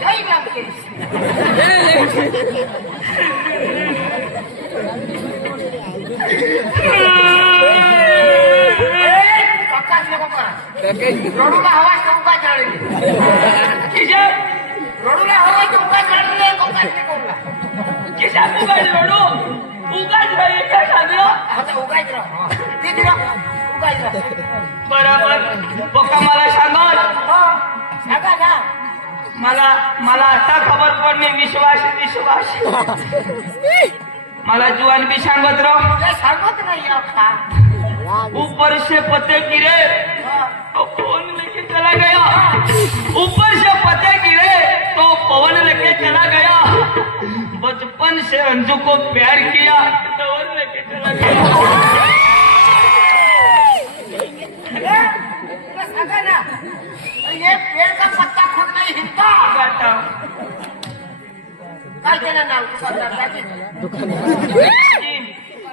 जय लंकेश रोडूला हवा चौका जाळली रोडूला हवा चौका जाळली कोणला किशा उगाच रोडू उगाच राही काय सांगलो आता उगाच राह ते दिला उगाच राह बरोबर पक्का मला सांगत सांगा ना मला आता खबर पडणे विश्वास मला जुआन भी सांगत रहो सांगत नाही का ऊपर से पते गिरे तो पवन लेके चला गया ऊपर से पते गिरे तो पवन लेके चला गया बचपन से अंजू को प्यार किया पवन लेके चला गया सांगा ना ये पेड़ का पत्ता खुद नहीं हिलता काय देना नाव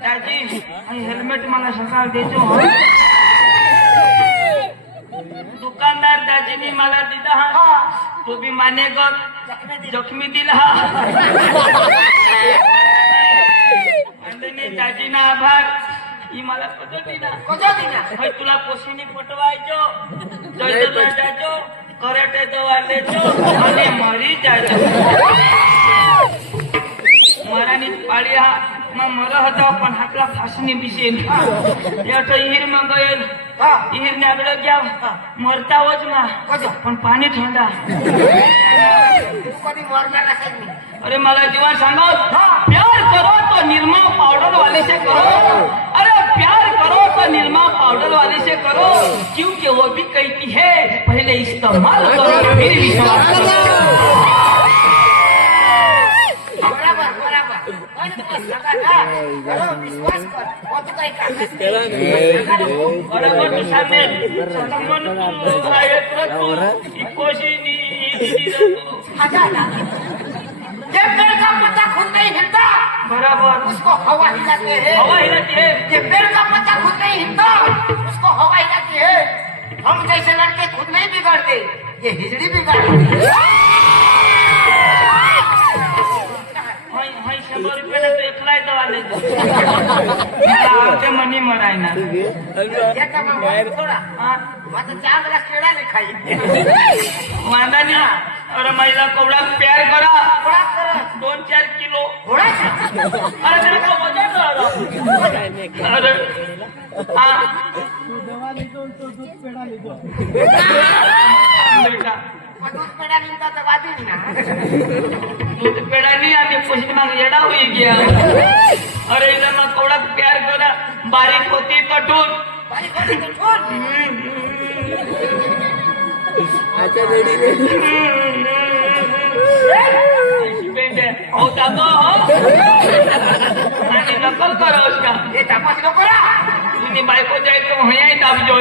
दादी हेल्मेट मला सकाळ देतो दुकानदार दाजीनी मला दिला हा तो भी माने ग जखमी दिला दाजीना आभार ही मला पद्धतीना तुला पोशीने पटवायचो जयतो जायचो कराटे दवा लेचो आणि मरी जायचो मरानी पाळी हा मग मरा होता पण हातला फासणी बिसेन याचं हिर मग गયેલ हिर ने આગળ ગયા મરતા હોજ માં પણ પાણી ઠંડા अरे मला जीवन सांगो प्यार करो तो निरमा पाउडर वाले से करो अरे प्यार करो तो निरमा पाउडर वाले से करो क्योंकि वो भी कहती है पहले इस्तेमाल करो फिर विश्वास करो पेड़ का पत्ता खुद नहीं हिलता बराबर उसको हवा हिलाती है ये पेड़ का पत्ता खुद नहीं हिलता उसको हवा हिलाती है हम जैसे लड़के खुद नहीं बिगड़ते ये हिजड़ी बिगाड़ती है 100 रुपये तो एकलाय दवा देतो आवते मनी मराय ना थोडा माझा 4 ग्लास केळा नाही खाई वांदा नाही अरे महिला कोवडा प्यार करा 2-4 किलो थोडा अरे तेरा का वजन अरे हाँ दवा लेतो तो दूध पेड़ा लेतो दूध पेड़ा लिंदा तर वादी ना दूध पेड़ा नहीं आते कुछ मांग येड़ा हुई गया अरे इधर मैं कोड़ा प्यार करा बारीक होती कठोर अच्छा रेडी नकल करो उसका ये तपास नको ना तुम्ही बायको जाय तो हयाय दाबजो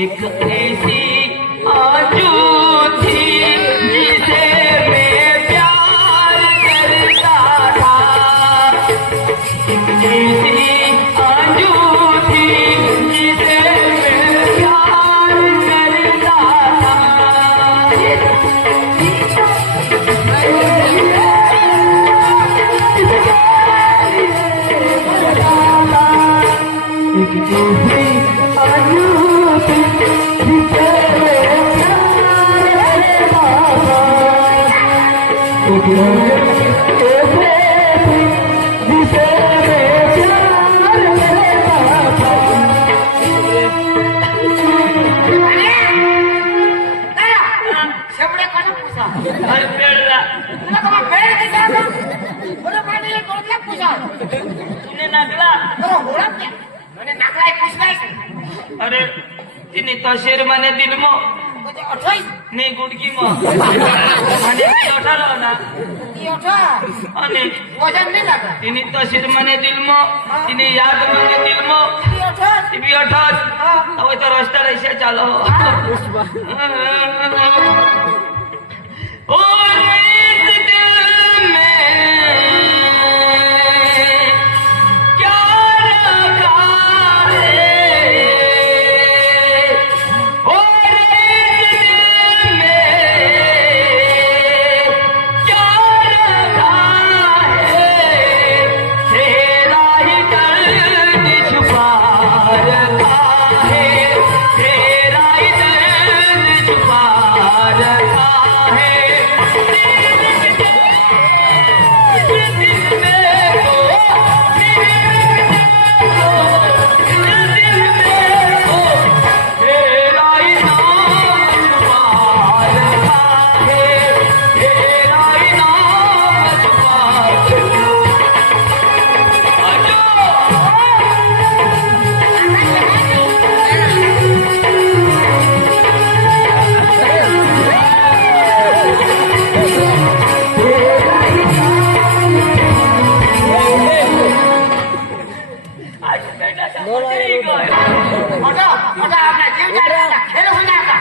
एक ऐसी आजू थी जिसे मैं प्यार करता था एक ऐसी आजू थी जिसे मैं प्यार करता था एक ऐसी आजू शेवड्या कोणी पुसा हर पेड़ला तुला का पेड़ दिसा ना बरं पाणी कोणला पुसा तूने नागला बरं होळा क्या म्हणे नागलाय पुसलाय अरे तिने तसेर माने दिल मो म्हणजे 28 नहीं गुडकी मो आणि ती 18 ना ती 18 आणि वजन नाही लागत तिने तसेर माने दिल मो तिने याद माने दिल मो ती 18 ती भी 18 હવે તો રસ્તા રહેશે ચાલો ओ इस दिल में क्या रखा है ओ इस दिल में क्या रखा है तेरा ही दर्द छुपा रखा है तेरा ही दर्द छुपा रखा है मोठा आपला जीव जायचा खेळ होणार का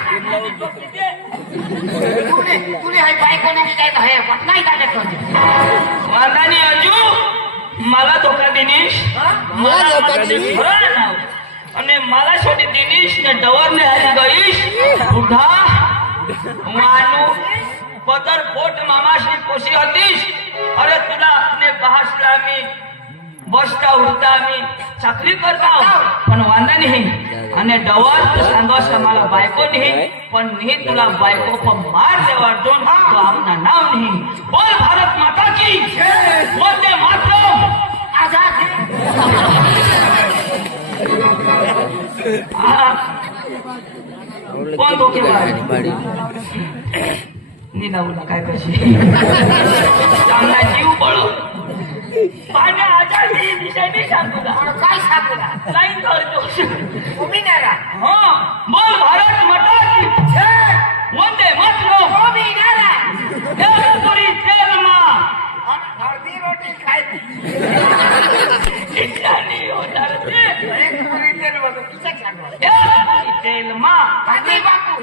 तुले हाय बायकोने काय हे वाट नाही का वांदानी अजू मला धोका दिनीश मला धोका दिनीश? खरं नाव અને મારા છોડી દિનેશ ને ડવર ને હારી ગઈશ બુઢા માનું પતર કોટ મામાશ્રી પોસી હતીશ અરે તુલા ને બહાસલામી બસતા ઉડતા અમે ચાકરી કરતા પણ વાંધા નહીં અને ડવર सांगस मला बायको नहीं पण नहीं तुला बायको पर मार देवा जोन तो आमना नाम नहीं बोल भारत माता की वंदे मातरम आजाद कोण धोके निनावला काय कशी चांगला जीव बळ पाण्या आजादी विषय नाही सांगू का काय सांगू ना लाईन धरतो उभी नाही रा हाँ बोल भारत माता की वंदे मातरम उभी नाही रा पुरी तेल मा अर्धी रोटी खायची इच्छानी होणार ते एक पुरी तेल बघू किती सांगू पुरी तेल मा गांधी बापू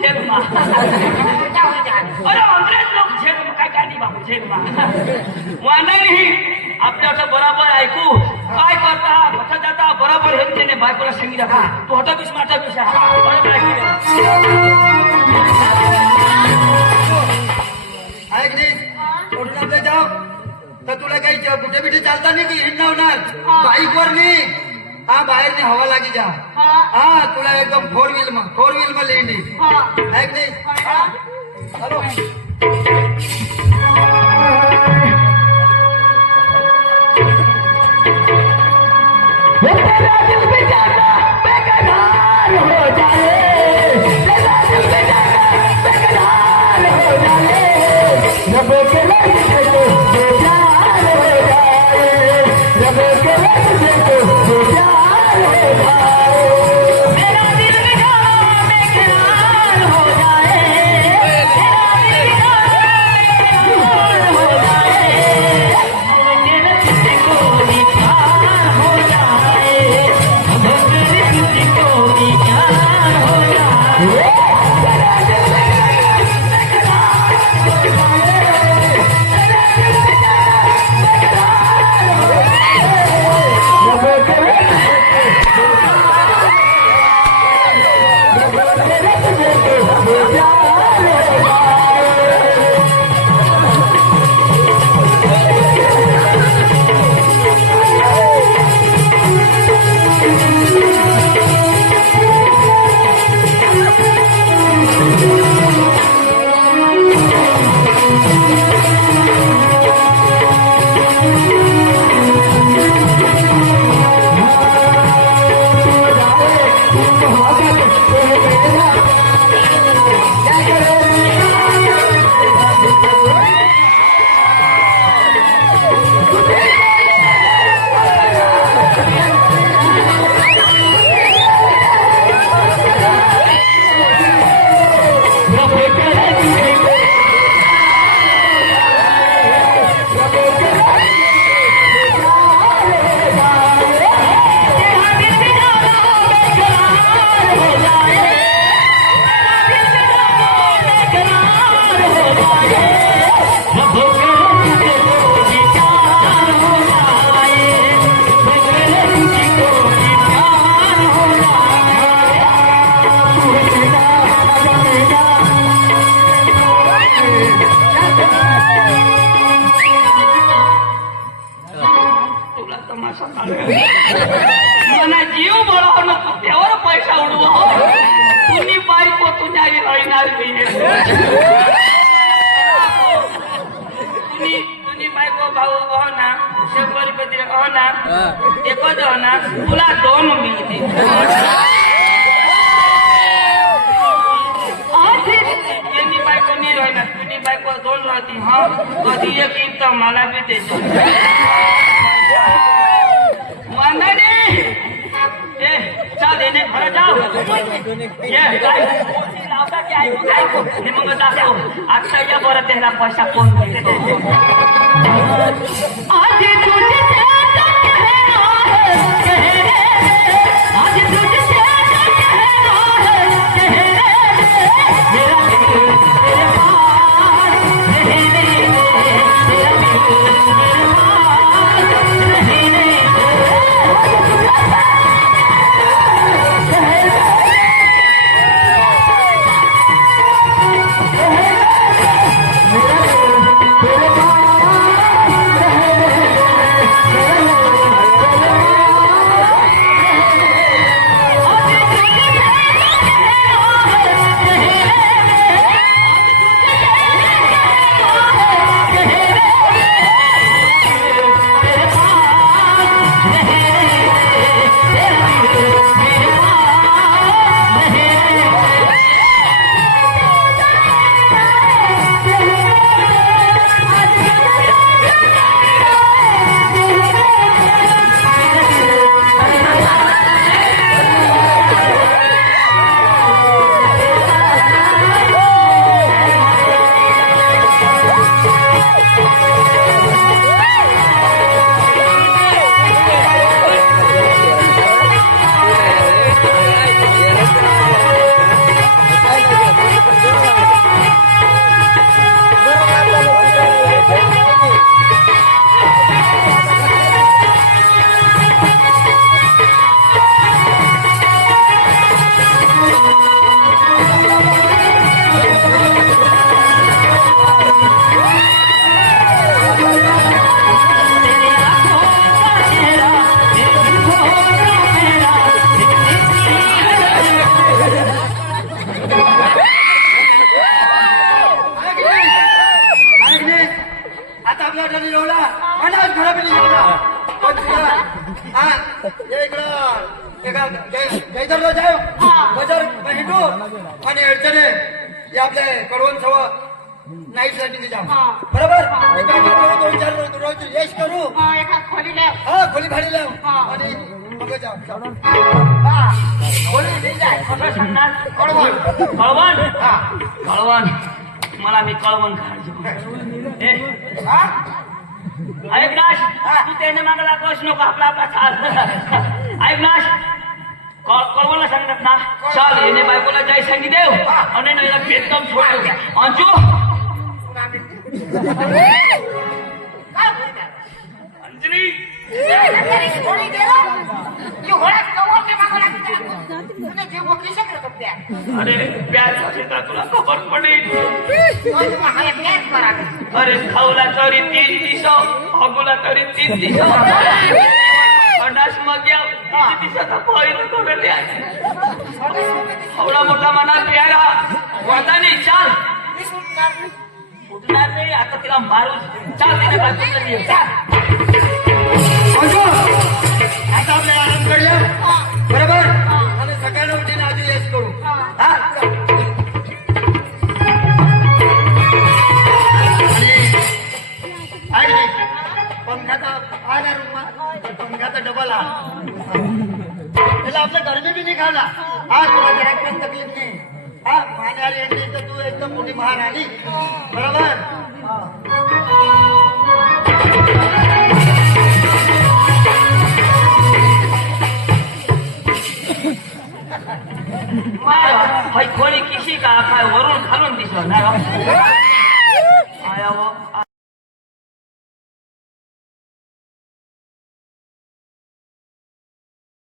जेल मा उठा हो जा अरे अंग्रेज लोक जेल मा काय गांधी बापू जेल मा वांदा नाही आपल्या आता बरोबर ऐकू काय करता कसा जाता बरोबर हे त्याने बायकोला सांगितलं तू हटा बीस माटा बीस बरोबर ऐक नाही कोर्टात जाऊ तर तुला काही कुठे बिठे चालता नाही की हिंड होणार बाईकवर नाही हा बाहेरने हवा लागी जा हा तुला एकदम फोर व्हील मध्ये हिंडी ऐक नाही हॅलो मेरा दिल बेकार हो जाए मला जीव बळाव नको त्यावर पैसा उडवा तुम्ही बायको तुझ्या होणार तुम्ही बायको भाऊ हो ना 100 रुपये दिले हो ना एकच हो ना तुला 2 मिळतील यांनी बायको नाही राहणार तुझी बायको 2 राहती हा कधी एक तर मला बी देतो वांदाने ए चाल येणे खरं जाऊ ये लावता की ऐकू हे मग दाखव आता या बरं त्याला पैसा कोण देतो आज तुझे आणि अडचण आहे आपल्या कळवण सव नाईट साठी जाऊ बरोबर 2-4 रोज यश करू खोली भाडी लाव आणि मग जाऊ कळवण मला मी कळवण खायचे ऐकनाश तू त्याने मागला कोश नको आपला आपला चाल ऐकनाश कळवणला सांगतात ना चाल येणे बायकोला जाय सांगी देव आणि याला भेदकम सोडतो अंजू अंजली अरे प्यार तुला खबर पडेल अरे खाऊला तरी 3 दिवस हगूला तरी 3 दिवस अंडास मग या किती दिवसाचा पहिलं कोणले आहे एवढा मोठा मनात प्यारा वादा नाही चाल उठणार नाही आता तिला मारू चाल तिने बाजूला चाल आता आपल्या आनंद करूया बरोबर आणि सकाळी उठीने आधी यश करू पंखाचा पंखाचा डबल त्याला आपल्या गरमी बी नाही खाला तुला जरा पण तकलीफ नाही पाण्याला येते तर तू एकदम मोठी महाराणी बरोबर खोली किशी का काय वरून खालून दिसलं नाही